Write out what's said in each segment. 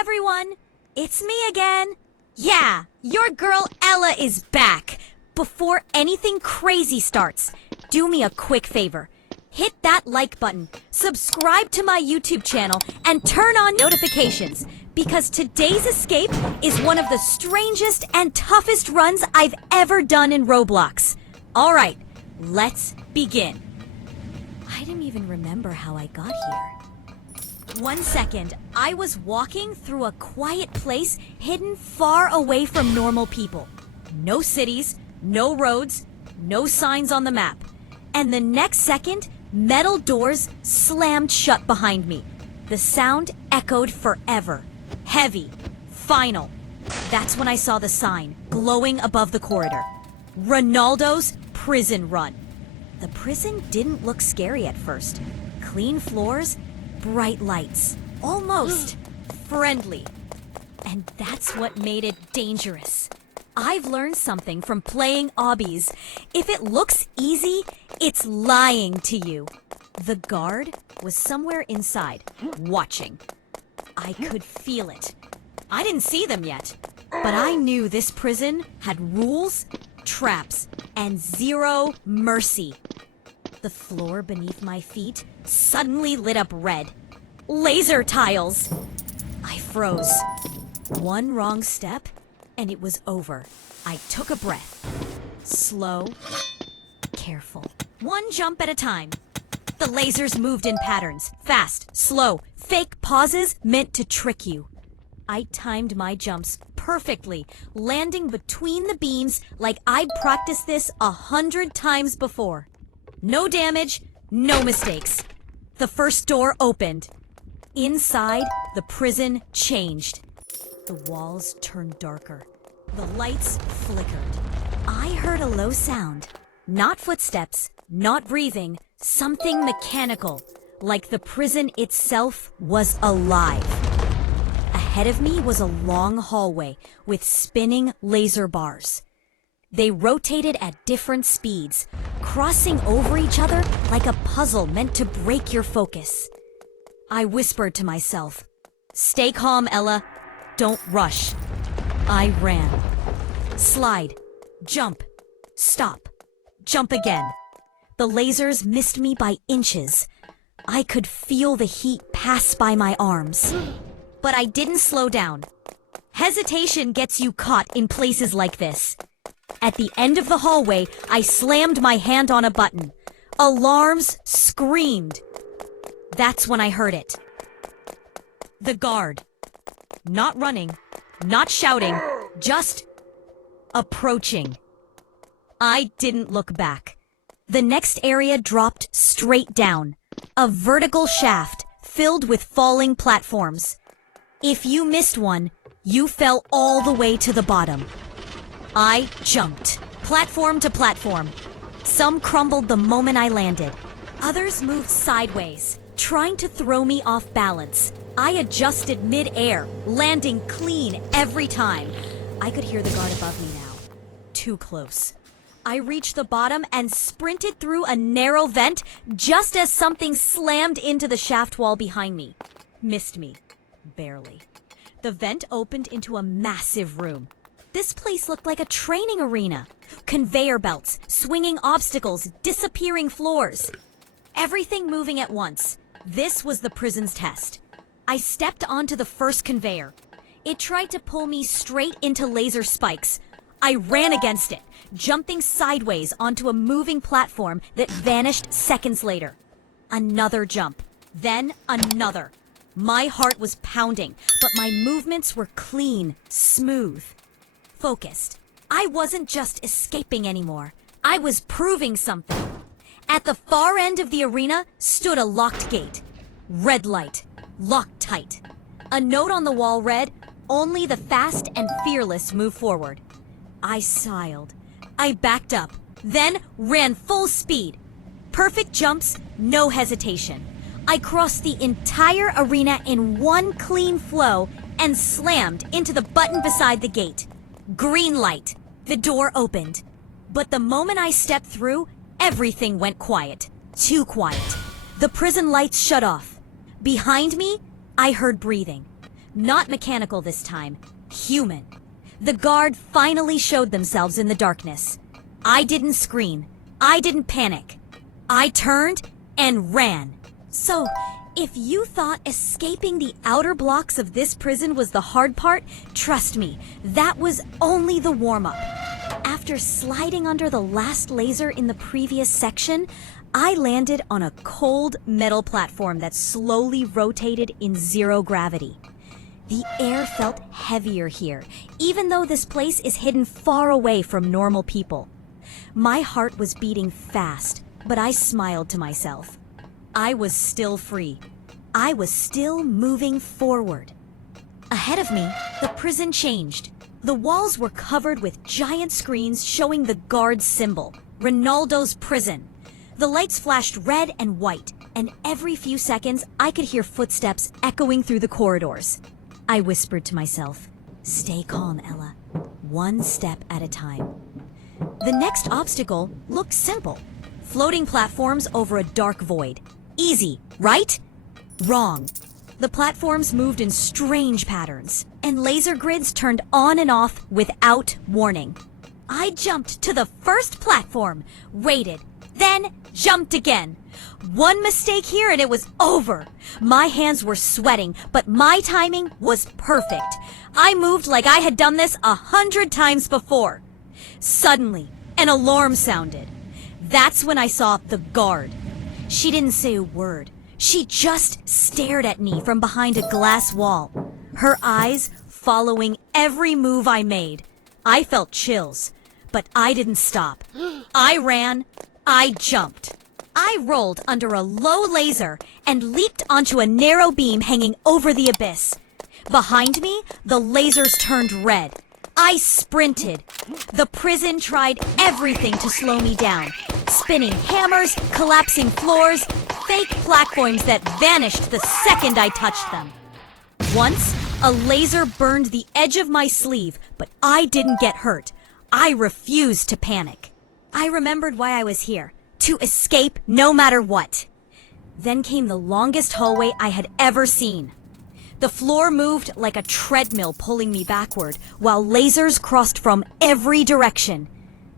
everyone! It's me again! Yeah, your girl Ella is back! Before anything crazy starts, do me a quick favor. Hit that like button, subscribe to my YouTube channel, and turn on notifications, because today's escape is one of the strangest and toughest runs I've ever done in Roblox. Alright, let's begin. I didn't even remember how I got here. 1 second, I was walking through a quiet place hidden far away from normal people. No cities, no roads, no signs on the map. And the next second, metal doors slammed shut behind me. The sound echoed forever. Heavy. Final. That's when I saw the sign, glowing above the corridor. RONALDO'S Prison Run. The prison didn't look scary at first. Clean floors, bright lights. Almost friendly. And that's what made it dangerous. I've learned something from playing Obbies. If it looks easy, it's lying to you. The guard was somewhere inside, watching. I could feel it. I didn't see them yet, but I knew this prison had rules, traps, and zero mercy. The floor beneath my feet suddenly lit up red. Laser tiles! I froze. One wrong step, and it was over. I took a breath. Slow, careful. One jump at a time. The lasers moved in patterns. Fast, slow, fake pauses meant to trick you. I timed my jumps perfectly, landing between the beams like I'd practiced this 100 times before. No damage, no mistakes. The first door opened. Inside, the prison changed. The walls turned darker. The lights flickered. I heard a low sound. Not footsteps, not breathing, something mechanical, like the prison itself was alive. Ahead of me was a long hallway with spinning laser bars. They rotated at different speeds, crossing over each other like a puzzle meant to break your focus. I whispered to myself, "Stay calm, Ella. Don't rush." I ran. Slide. Jump. Stop. Jump again. The lasers missed me by inches. I could feel the heat pass by my arms. But I didn't slow down. Hesitation gets you caught in places like this. At the end of the hallway, I slammed my hand on a button. Alarms screamed. That's when I heard it. The guard. Not running, not shouting, just approaching. I didn't look back. The next area dropped straight down. A vertical shaft filled with falling platforms. If you missed one, you fell all the way to the bottom. I jumped, platform to platform. Some crumbled the moment I landed. Others moved sideways, trying to throw me off balance. I adjusted mid-air, landing clean every time. I could hear the guard above me now. Too close. I reached the bottom and sprinted through a narrow vent just as something slammed into the shaft wall behind me. Missed me. Barely. The vent opened into a massive room. This place looked like a training arena. Conveyor belts, swinging obstacles, disappearing floors. Everything moving at once. This was the prison's test. I stepped onto the first conveyor. It tried to pull me straight into laser spikes. I ran against it, jumping sideways onto a moving platform that vanished seconds later. Another jump, then another. My heart was pounding, but my movements were clean, smooth, focused. I wasn't just escaping anymore. I was proving something. At the far end of the arena stood a locked gate. Red light, locked tight. A note on the wall read, "Only the fast and fearless move forward." I sighed. I backed up, then ran full speed. Perfect jumps, no hesitation. I crossed the entire arena in one clean flow and slammed into the button beside the gate. Green light. The door opened. But the moment I stepped through, everything went quiet. Too quiet. The prison lights shut off. Behind me, I heard breathing. Not mechanical this time. Human. The guard finally showed themselves in the darkness. I didn't scream. I didn't panic. I turned and ran. So, if you thought escaping the outer blocks of this prison was the hard part, trust me, that was only the warm-up. After sliding under the last laser in the previous section, I landed on a cold metal platform that slowly rotated in zero gravity. The air felt heavier here, even though this place is hidden far away from normal people. My heart was beating fast, but I smiled to myself. I was still free. I was still moving forward. Ahead of me, the prison changed. The walls were covered with giant screens showing the guard symbol, RONALDO'S prison. The lights flashed red and white, and every few seconds I could hear footsteps echoing through the corridors. I whispered to myself, "Stay calm, Ella. One step at a time." The next obstacle looked simple. Floating platforms over a dark void. Easy, right? Wrong. The platforms moved in strange patterns, and laser grids turned on and off without warning. I jumped to the first platform, waited, then jumped again. One mistake here and it was over. My hands were sweating, but my timing was perfect. I moved like I had done this 100 times before. Suddenly, an alarm sounded. That's when I saw the guard. She didn't say a word. She just stared at me from behind a glass wall, her eyes following every move I made. I felt chills, but I didn't stop. I ran, I jumped. I rolled under a low laser and leaped onto a narrow beam hanging over the abyss. Behind me, the lasers turned red. I sprinted. The prison tried everything to slow me down. Spinning hammers, collapsing floors, fake platforms that vanished the second I touched them. Once, a laser burned the edge of my sleeve, but I didn't get hurt. I refused to panic. I remembered why I was here, to escape no matter what. Then came the longest hallway I had ever seen. The floor moved like a treadmill pulling me backward, while lasers crossed from every direction.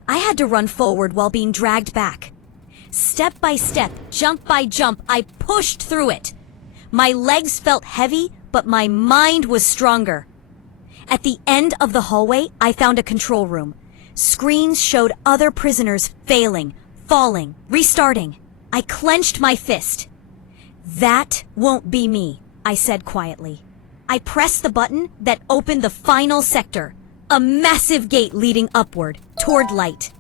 I had to run forward while being dragged back. Step by step, jump by jump, I pushed through it. My legs felt heavy, but my mind was stronger. At the end of the hallway, I found a control room. Screens showed other prisoners failing, falling, restarting. I clenched my fist. "That won't be me," I said quietly. I pressed the button that opened the final sector, a massive gate leading upward, toward light.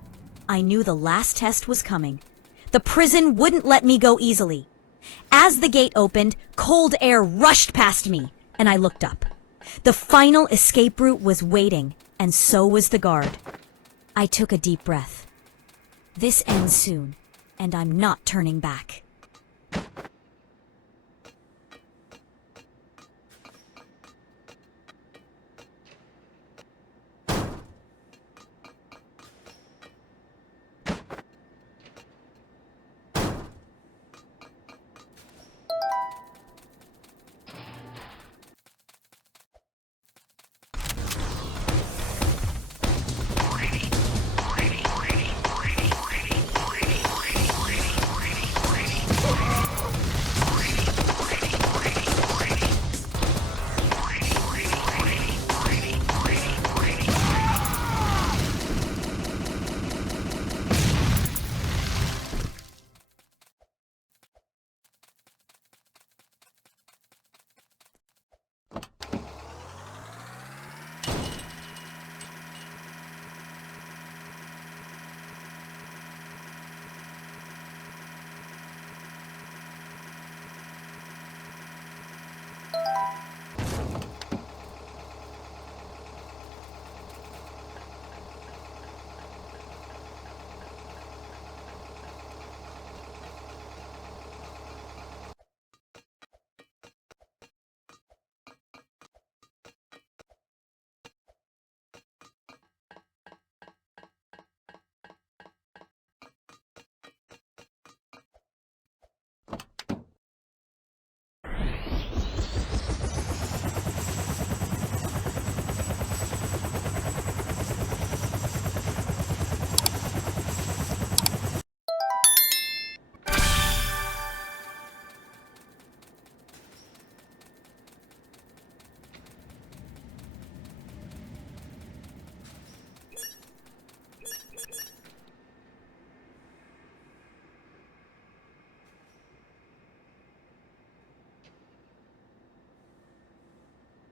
I knew the last test was coming. The prison wouldn't let me go easily. As the gate opened, cold air rushed past me, and I looked up. The final escape route was waiting, and so was the guard. I took a deep breath. This ends soon, and I'm not turning back.